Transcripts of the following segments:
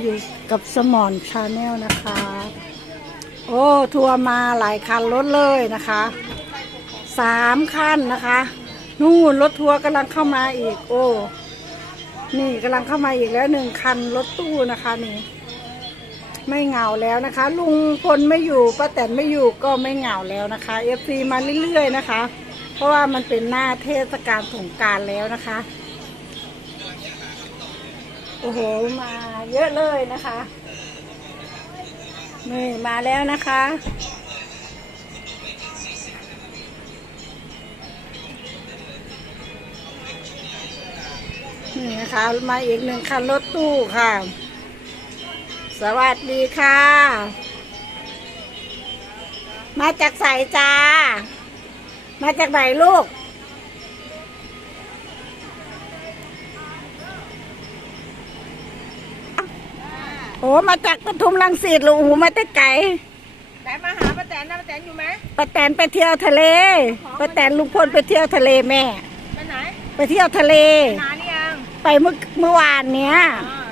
อยู่กับสมอนชาแนลนะคะ โอ้ทัวร์มาหลายคันรถเลยนะคะสามคันนะคะ นู่นรถทัวร์กำลังเข้ามาอีก โอ้นี่กำลังเข้ามาอีกแล้วหนึ่งคันรถตู้นะคะนี่ ไม่เหงาแล้วนะคะ ลุงพลไม่อยู่ป้าแตนไม่อยู่ก็ไม่เหงาแล้วนะคะเอฟซีมาเรื่อยๆนะคะ เพราะว่ามันเป็นหน้าเทศกาลสงการแล้วนะคะ โอ้โห มาเยอะเลยนะคะนี่มาแล้วนะคะ นี่นะคะ มาอีกหนึ่งคันรถตู้ค่ะ สวัสดีค่ะ มาจากใสจ้า มาจากไหนลูก โอ้มาจากปทุมรังสิตลูกโอ้โหมาแต่ไกลแต่มาหาป้าแตนนะป้าแตนอยู่ไหมป้าแตนไปเที่ยวทะเลป้าแตนลุงพลไปเที่ยวทะเลแม่ ไปไหนไปเที่ยวทะเล นานนี่ยังไปเมื่อเมื่อวานเนี้ยอ่า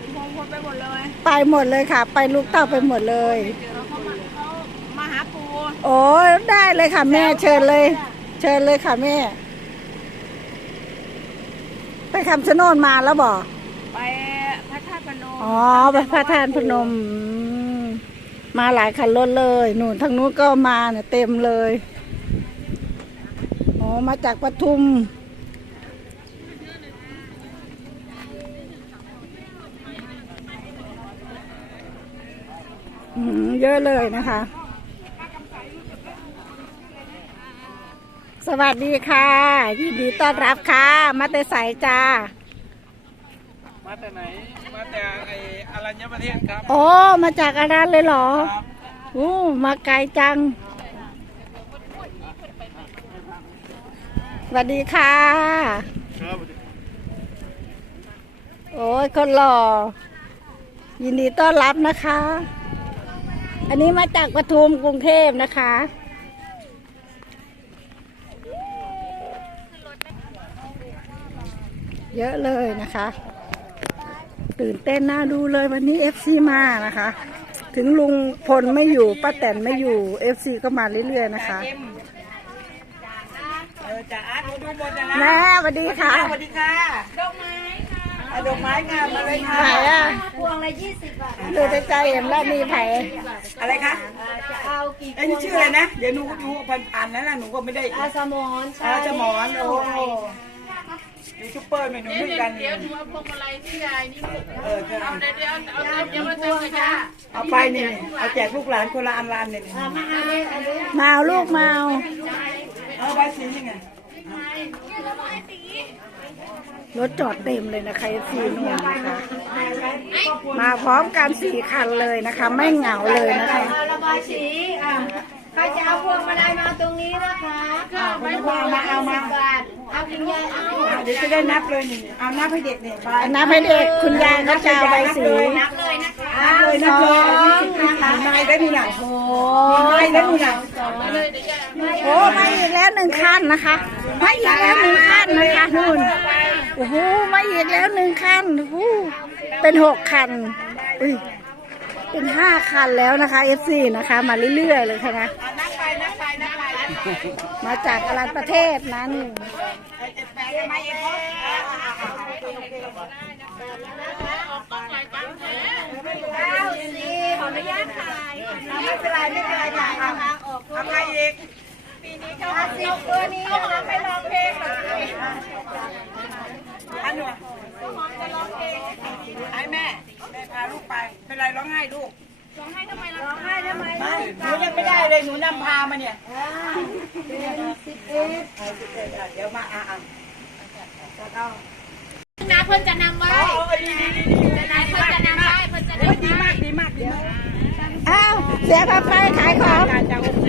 คุณพงพลไปหมดเลยไปหมดเลยค่ะ ไปลูกเต้าไปหมดเลย เขามาเขามาหาปูโอ้ยได้เลยค่ะแม่เชิญเลย เชิญเลยค่ะแม่ ไปคำชะโนดมาแล้วบอกไปพระธาตุ พนมอ๋อไปพระทานพนม มาหลายคันรถเลยหนูทางนู้นก็มาเนี่ยเต็มเลยอ๋อมาจากปทุมเยอะเลยนะคะ สวัสดีค่ะ ยินดีต้อนรับค่ะ มาแต่ใสจ้า มาแต่ไหน มาแต่ไออรัญญประเทศครับโอ้มาจากอารันเลยเหรอครับโอ้มาไกลจังสวัสดีค่ะ ครับโอ้ยคนหล่อ ยินดีต้อนรับนะคะ อันนี้มาจากปทุมกรุงเทพนะคะ เยอะเลยนะคะ ตื่นเต้นน่าดูเลยวันนี้ FC มานะคะ ถึงลุงพลไม่อยู่ป้าแตนไม่อยู่ FC ก็มาเรื่อยๆนะคะเออจ่าอาร์ตดูหมดนะแม่สวัสดีค่ะสวัสดีค่ะดอกไม้ค่ะดอกไม้งามมาเลยค่ะไผ่อะพวงละยี่สิบบาทดูใจใจเห็นแล้วมีไผ่อะไรคะจะเอากี่พไอ้วนี่งชื่ออะไรนะเดี๋ยวหนูดูพันอันนั้นน่ะหนูก็ไม่ได้อาสมอนใช่อาจะหมอนโอ้ ยูทูบเบอร์ไม่หนูเหมือนกัน เดี๋ยวหนูเอาพวงมาลัยที่ยายนี่ลูกเออค่ะเดี๋ยวเดี๋ยวเอาเอาเดี๋ยวมาเจอกันจ้าเอาไปนี่เอาแจกลูกหลานคนละอันละอันนี่อะมาเอาเลยเอาเลยมาเอาลูกมาเอาเอาใบสีนี่ไงรถจอดเต็มเลยนะคะสีนุ่นนะคะ มาพร้อมกันสี่คันเลยนะคะ ไม่เหงาเลยนะคะเอาระบายสีอะใครจะเอาพวงมาลัยมาตรงนี้นะคะ ค่ะไม่ว่ามาเอามาบาทเอาคุณยายเอาเอาเดี๋ยวจะได้นับเลยนี่เอานับให้เด็กเนี่ยไปน้ำให้เด็กคุณยายก็จะเอาใบสีนับเลยนะคะนับเลยนับเลยนะคะนายได้นี่หนังโอ้ยได้นี่หนังโหมาอีกแล้วหนึ่งคันนะคะมาอีกแล้วหนึ่งคันนะคะนู่นโอ้โหมาอีกแล้วหนึ่งคันโอ้โหเป็นหกคันอุ้ยเป็นห้าคันแล้วนะคะ FC นะคะ มาเรื่อยๆเลยค่ะนะนับไปนับไปนับไป มาจากอรัญประเทศนั้นมาเองเอาสิขออนุญาตถ่ายไม่เป็นไรไม่เป็นไรค่ะเอาเอาไปอีกเอาสิบตัวนี้นะคะไปลองเพลงหน่อยอันหนูให้แม่แม่พาลูกไปเป็นไรร้องไห้ลูกร้องไห้ทำไมล่ะไม่หนูยังไม่ได้เลยหนูนำพามาเนี่ยสิบเอ็ดเดี๋ยวมาอะอะนาเพิ่นจะนำไว้โอ้ยดีดีดีดีนายเพิ่นจะนำไว้เพิ่นจะโอ้ยนำดีไว้มากดีมากดีมากอ้าวเสียค่าไฟขายของจ้าจ้าโอเค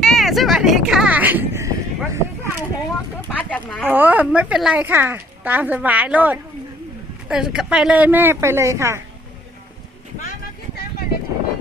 แม่สวัสดีค่ะวันนี้ข้าวหัว ก็ปาจากหมาโอ้ไม่เป็นไรค่ะ ตามสบายโลดไปเลยแม่ไปเลยค่ะ มามาขึ้นน้ำมาเดี๋ยวจะ อ มา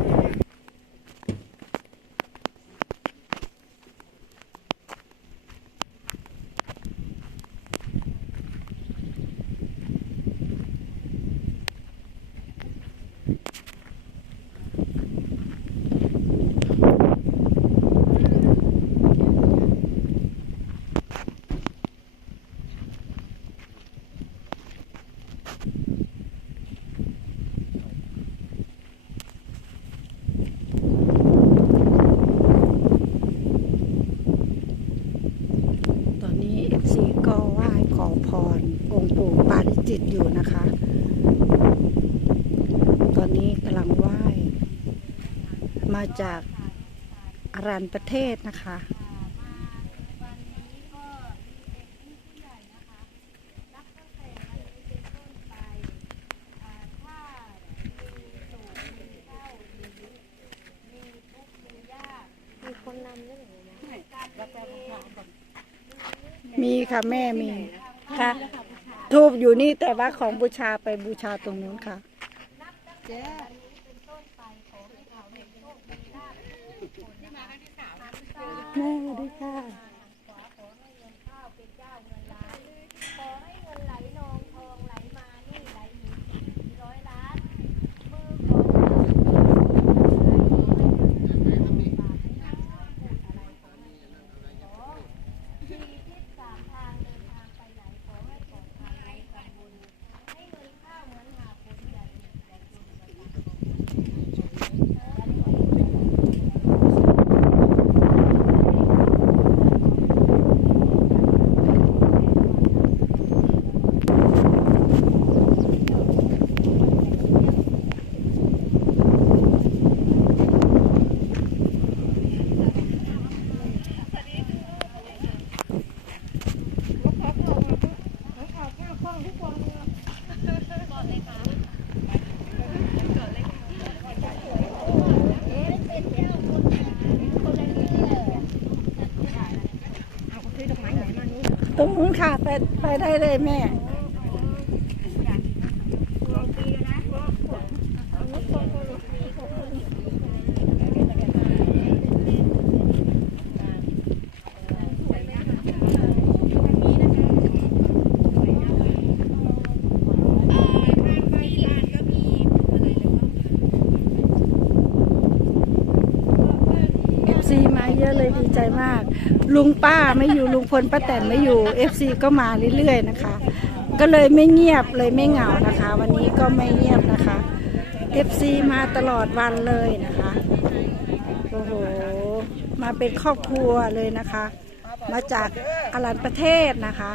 ไหว้ขอพรองค์ปู่ปาริจิตอยู่นะคะ ตอนนี้กำลังไหว้ มาจากอารันประเทศนะคะ มีค่ะแม่มีค่ะทูบอยู่นี่แต่ว่าของบูชาไปบูชาตรงนู้นค่ะ แตรงนู้นค่ะไปไปได้เลยแม่ เอฟซีมาเยอะเลย ดีใจมาก ลุงป้าไม่อยู่ลุงพลป้าแตนไม่อยู่เอฟซีก็มาเรื่อยๆนะคะ ก็เลยไม่เงียบเลยไม่เหงานะคะ วันนี้ก็ไม่เงียบนะคะเอฟซีมาตลอดวันเลยนะคะโอ้โหมาเป็นครอบครัวเลยนะคะ มาจากอรันประเทศนะคะ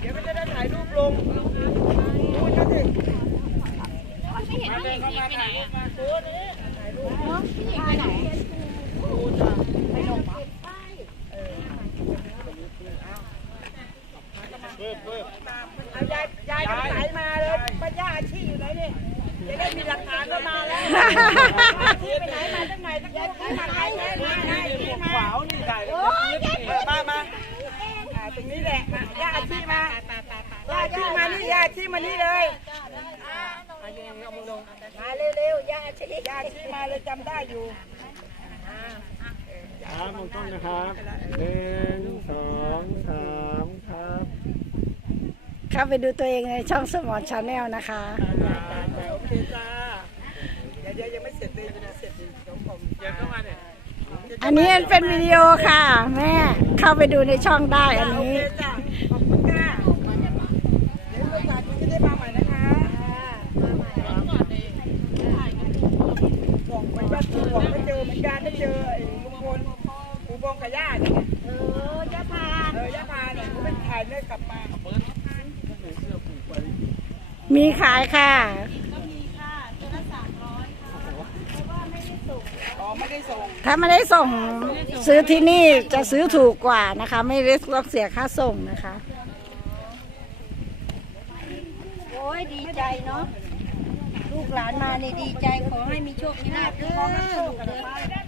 เดี๋ยวก็จะได้ถ่ายรูปลงพูดนะสิ เอายายยายไปไหนมาเลยป้าย่าอาชีอยู่ไหนนี่จะได้มีหลักฐานก็มาแล้วไปไหนมาตั้งไหนตั้งยายมาไหนมาไหนมาขวาวนี่ได้มามาอ่าตรงนี้แหละมาย่าอาชีมาย่าอาชีมานี่ย่าอาชีมานี่เลย มาเร็วๆย่าชี้ย่าชี้มาเลยจำได้อยู่ครับมองกล้องนะครับหนึ่งสองสามครับเข้าไปดูตัวเองในช่องสมอนชาแนลนะคะโอเคจ้าเดี๋ยวเดี๋ยวยังไม่เสร็จเลยยังไม่เสร็จเลยเดี๋ยวผมเดี๋ยวเข้ามาเนี่ยอันนี้เป็นวิดีโอค่ะ แม่เข้าไปดูในช่องได้อันนี้ เคจ้าขอบคุณค่ะเดี๋ยวโอกาสจะได้มาใหม่นะคะบอกไว้ว่าบอกไม่เจอเหมือนกันไม่เจอไอ้ลุงพลปูบองกับย่าเนี่ย เออย่าพา เออย่าพาเนี่ยเขาเป็นถ่ายเนี่ยกลับมา มีขายค่ะอ๋อไม่ได้ส่งถ้าไม่ได้ส่งซื้อที่นี่จะซื้อถูกกว่านะคะ ไม่ได้ต้องเสียค่าส่งนะคะ โอ้ยดีใจเนาะลูกหลานมานี่ดีใจขอให้มีโชคมีลาภเด้อลูกเด้อ